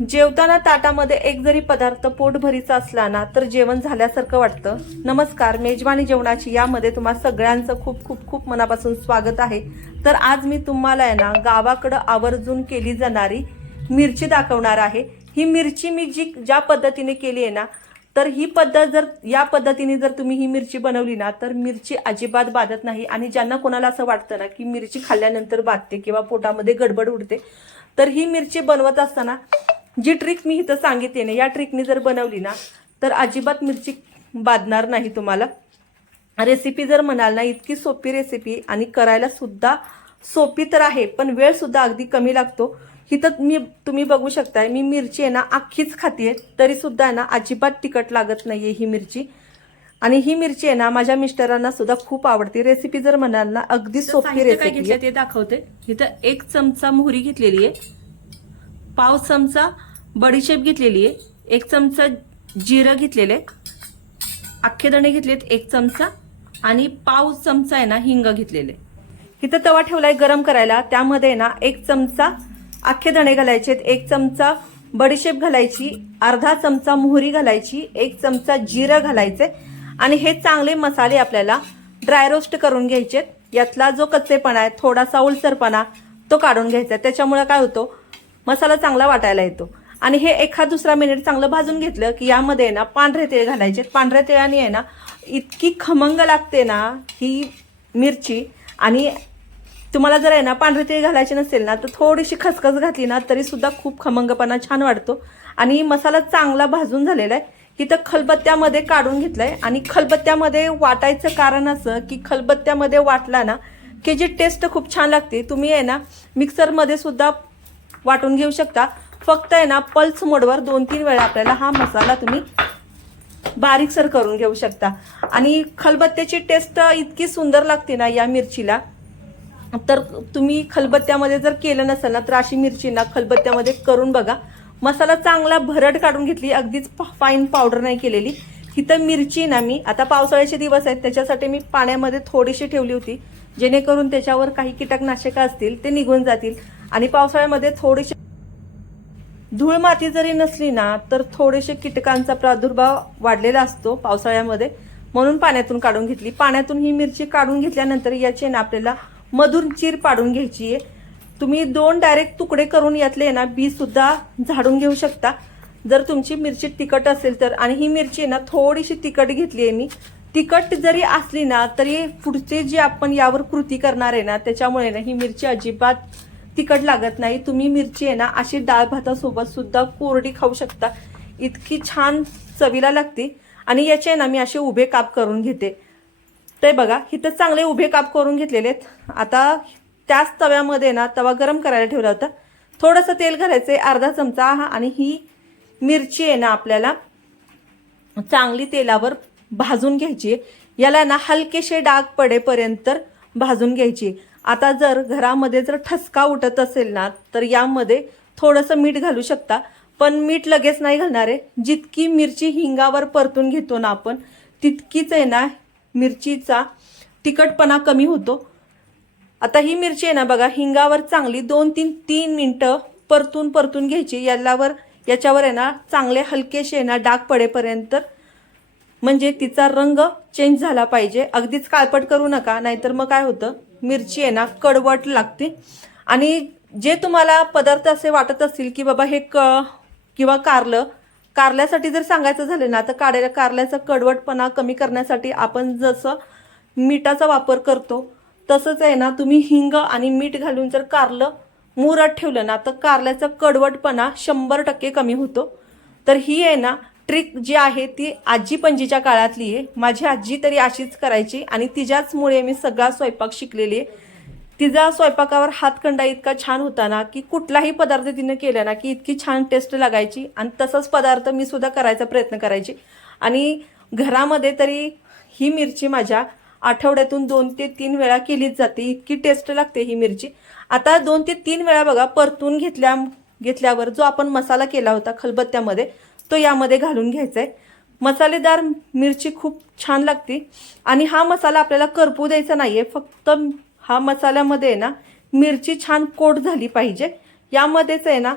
जेवताना ताटामध्ये एक जरी पदार्थ पोटभरीचा असला ना तर जेवण झाल्यासारखं वाटतं. नमस्कार मेजवानी जेवणाची यामध्ये तुम्हा सगळ्यांचं खूप खूप खूप मनापासून स्वागत आहे. तर आज मी तुम्हाला आहे ना गावाकडं आवर्जून केली जाणारी मिरची दाखवणार आहे. ही मिरची मी जी ज्या पद्धतीने केली आहे ना तर ही पद्धत जर या पद्धतीने जर तुम्ही ही मिरची बनवली ना तर मिरची अजिबात बाधत नाही. आणि ज्यांना कोणाला असं वाटतं ना की मिरची खाल्ल्यानंतर बाधते किंवा पोटामध्ये गडबड उडते तर ही मिरची बनवत असताना जी ट्रिक मी इथं सांगितली ना या ट्रिकनी जर बनवली ना तर अजिबात मिरची बाधणार नाही तुम्हाला. रेसिपी जर म्हणाल ना इतकी सोपी रेसिपी आणि करायला सुद्धा सोपी तर आहे पण वेळ सुद्धा अगदी कमी लागतो. इथं मी तुम्ही बघू शकताय मी मिरची आहे ना अख्खीच खातीये तरी सुद्धा आहे ना अजिबात तिखट लागत नाहीये ही मिरची. आणि ही मिरची आहे ना माझ्या मिस्टरांना सुद्धा खूप आवडते. रेसिपी जर म्हणाल ना अगदी सोपी रेसिपी घेतलं ते दाखवते. इथं एक चमचा मोहरी घेतलेली आहे. पाव चमचा बडीशेप घेतलेली आहे. एक चमचा जिरं घेतलेलं आहे. अख्खे दणे घेतलेत एक चमचा. आणि पाव चमचा आहे ना हिंग घेतलेले इथं तवा ठेवलाय गरम करायला. त्यामध्ये ना एक चमचा अख्खे दणे घालायचे एक चमचा बडीशेप घालायची. अर्धा चमचा मोहरी घालायची. एक चमचा जिरं घालायचे आणि हे चांगले मसाले आपल्याला ड्राय रोस्ट करून घ्यायचे यातला जो कच्चेपणा आहे थोडासा ओलसरपणा तो काढून घ्यायचा त्याच्यामुळे काय होतो? मसाला चांगला वाटायला येतो. आणि हे एखाद दुसरा मिनिट चांगलं भाजून घेतलं की यामध्ये ना पांढरे तेल घालायचे. पांढऱ्या तेलाने आहे ना इतकी खमंग लागते ना ही मिरची. आणि तुम्हाला जर आहे ना पांढरे तेल घालायचे नसेल ना तर थोडीशी खसखस घातली ना तरी सुद्धा खूप खमंगपणा छान वाटतो आणि मसाला चांगला भाजून झालेला आहे इथं खलबत्त्यामध्ये काढून घेतलंय. आणि खलबत्त्यामध्ये वाटायचं कारण असं की खलबत्त्यामध्ये वाटला ना की जी टेस्ट खूप छान लागते. तुम्ही आहे ना मिक्सरमध्ये सुद्धा वाटून घेऊ शकता. फक्त आहे ना पल्स मोडवर दोन तीन वेळा आपल्याला हा मसाला तुम्ही बारीकसर करून घेऊ शकता. आणि खलबत्त्याची टेस्ट इतकी सुंदर लागते ना या मिरचीला. तर तुम्ही खलबत्त्यामध्ये जर केलं नसेल ना तर अशी मिरची ना खलबत्त्यामध्ये करून बघा. मसाला चांगला भरड काढून घेतली अगदीच फाईन पावडर नाही केलेली. तिथं मिरची ना मी आता पावसाळ्याचे दिवस आहेत त्याच्यासाठी मी पाण्यामध्ये थोडीशी ठेवली होती. जेणेकरून त्याच्यावर काही कीटकनाशकं असतील ते निघून जातील. आणि पावसाळ्यामध्ये थोडीशी धूळ माती जरी नसली ना तर थोडेसे कीटकांचा प्रादुर्भाव वाढलेला असतो पावसाळ्यामध्ये. म्हणून पाण्यातून काढून घेतली. पाण्यातून ही मिरची काढून घेतल्यानंतर याची ना आपल्याला मधून चीर पाडून घ्यायची आहे. तुम्ही दोन डायरेक्ट तुकडे करून यातले ना बी सुद्धा झाडून घेऊ शकता. जर तुमची मिरची तिखट असेल तर. आणि ही मिरची आहे ना थोडीशी तिखट घेतली आहे मी. तिखट जरी असली ना तरी पुढचे जे आपण यावर कृती करणार आहे ना त्याच्यामुळे ना ही मिरची अजिबात तिखट लागत नाही. तुम्ही मिरची आहे ना अशी डाळ भातासोबत सुद्धा कोरडी खाऊ शकता. इतकी छान चवीला लागते. आणि याचे ना मी असे उभे काप करून घेते. ते बघा इथं चांगले उभे काप करून घेतलेले आहेत. आता त्याच तव्यामध्ये ना तवा गरम करायला ठेवला होता. थोडंसं तेल घालायचं अर्धा चमचा हा आणि ही मिरची आहे ना आपल्याला चांगली तेलावर भाजून घ्यायची आहे. याला ना हलकेसे डाग पडेपर्यंत भाजून घ्यायची आता जर घरामध्ये जर ठसका उठत असेल ना तर यामध्ये थोडंसं मीठ घालू शकता. पण मीठ लगेच नाही घालणार आहे. जितकी मिरची हिंगावर परतून घेतो ना आपण तितकीच आहे ना मिरचीचा तिखटपणा कमी होतो. आता ही मिरची आहे ना बघा हिंगावर चांगली दोन तीन तीन मिनटं परतून परतून घ्यायची. यालावर याच्यावर आहे ना चांगले हलकेसे आहे ना डाग पडेपर्यंत म्हणजे तिचा रंग चेंज झाला पाहिजे. अगदीच काळपट करू नका नाहीतर मग काय होतं? मिरची आहे ना कडवट लागते. आणि जे तुम्हाला पदार्थ असे वाटत असतील की बाबा हे क किंवा कारलं कारल्यासाठी जर सांगायचं झालं ना तर काढ्या कारल्याचा कडवटपणा कमी करण्यासाठी आपण जसं मिठाचा वापर करतो तसंच आहे ना तुम्ही हिंग आणि मीठ घालून जर कारलं मुरत ठेवलं ना तर कारल्याचा कडवटपणा शंभर टक्के कमी होतो. तर ही आहे ना ट्रिक जी आहे ती आजी पणजीच्या काळातली आहे. माझी आजी तरी अशीच करायची आणि तिच्याचमुळे मी सगळा स्वयंपाक शिकलेली आहे. तिचा स्वयंपाकावर हातखंडा इतका छान होता ना की कुठलाही पदार्थ तिने केला ना की इतकी छान टेस्ट लागायची आणि तसंच पदार्थ मी सुद्धा करायचा प्रयत्न करायची. आणि घरामध्ये तरी ही मिरची माझ्या आठवड्यातून दोन ते तीन वेळा केलीच जाते. इतकी टेस्ट लागते ही मिरची. आता दोन ते तीन वेळा बघा परतून घेतल्या घेतल्यावर जो आपण मसाला केला होता खलबत्त्यामध्ये तो यामध्ये घालून घ्यायचा आहे मसालेदार मिरची खूप छान लागते. आणि हा मसाला आपल्याला करपू द्यायचा नाही आहे फक्त हा मसाल्यामध्ये आहे ना मिरची छान कोट झाली पाहिजे. यामध्येच आहे ना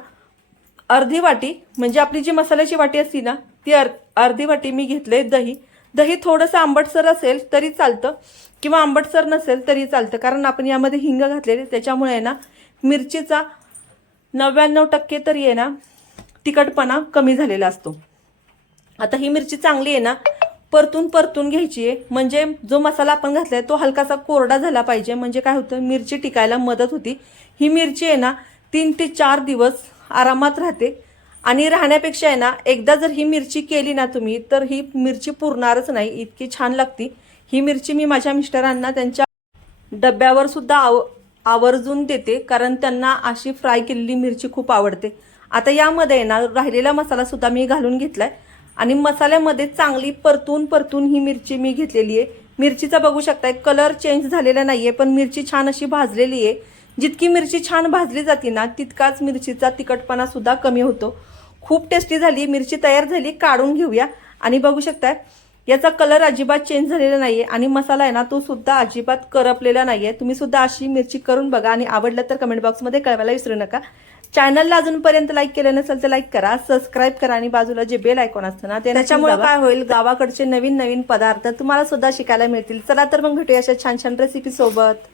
अर्धी वाटी म्हणजे आपली जी मसाल्याची वाटी असती ना ती अर् अर्धी वाटी मी घेतले दही. दही थोडंसं आंबटसर असेल तरी चालतं किंवा आंबटसर नसेल तरी चालतं कारण आपण यामध्ये हिंग घातलेली त्याच्यामुळे आहे ना मिरचीचा नव्याण्णव टक्के तरी आहे ना तिखटपणा कमी झालेला असतो. आता ही मिरची चांगली आहे ना परतून परतून घ्यायची आहे. म्हणजे जो मसाला आपण घातलाय तो हलकासा कोरडा झाला पाहिजे. म्हणजे काय होतं मिरची टिकायला मदत होती. ही मिरची आहे ना तीन ते चार दिवस आरामात राहते. आणि राहण्यापेक्षा आहे ना एकदा जर ही मिरची केली ना तुम्ही तर ही मिरची पुरणारच नाही. इतकी छान लागती. ही मिरची मी माझ्या मिस्टरांना त्यांच्या डब्यावर सुद्धा आव आवर्जून देते. कारण त्यांना अशी फ्राय केलेली मिरची खूप आवडते. आता यामध्ये आहे ना राहिलेला मसाला सुद्धा मी घालून घेतलाय. आणि मसाल्यामध्ये चांगली परतून परतून ही मिरची मी घेतलेली आहे. मिरचीचा बघू शकताय कलर चेंज झालेला नाही आहे पण मिरची छान अशी भाजलेली आहे. जितकी मिरची छान भाजली जाते ना तितकाच मिरचीचा तिखटपणा सुद्धा कमी होतो. खूप टेस्टी झाली मिरची तयार झाली काढून घेऊया. आणि बघू शकताय याचा कलर अजिबात चेंज झालेला नाही आहे आणि मसाला आहे ना तो सुद्धा अजिबात करपलेला नाहीये. तुम्ही सुद्धा अशी मिरची करून बघा आणि आवडलं तर कमेंट बॉक्समध्ये कळवायला विसरू नका. चॅनलला अजूनपर्यंत लाईक केलं नसेल तर लाईक करा सबस्क्राईब करा आणि बाजूला जे बेल आयकॉन असतं ना ते त्याच्यामुळे काय होईल गावाकडचे नवीन नवीन पदार्थ तुम्हाला सुद्धा शिकायला मिळतील. चला तर मग भेटूया अशा छान छान रेसिपी सोबत.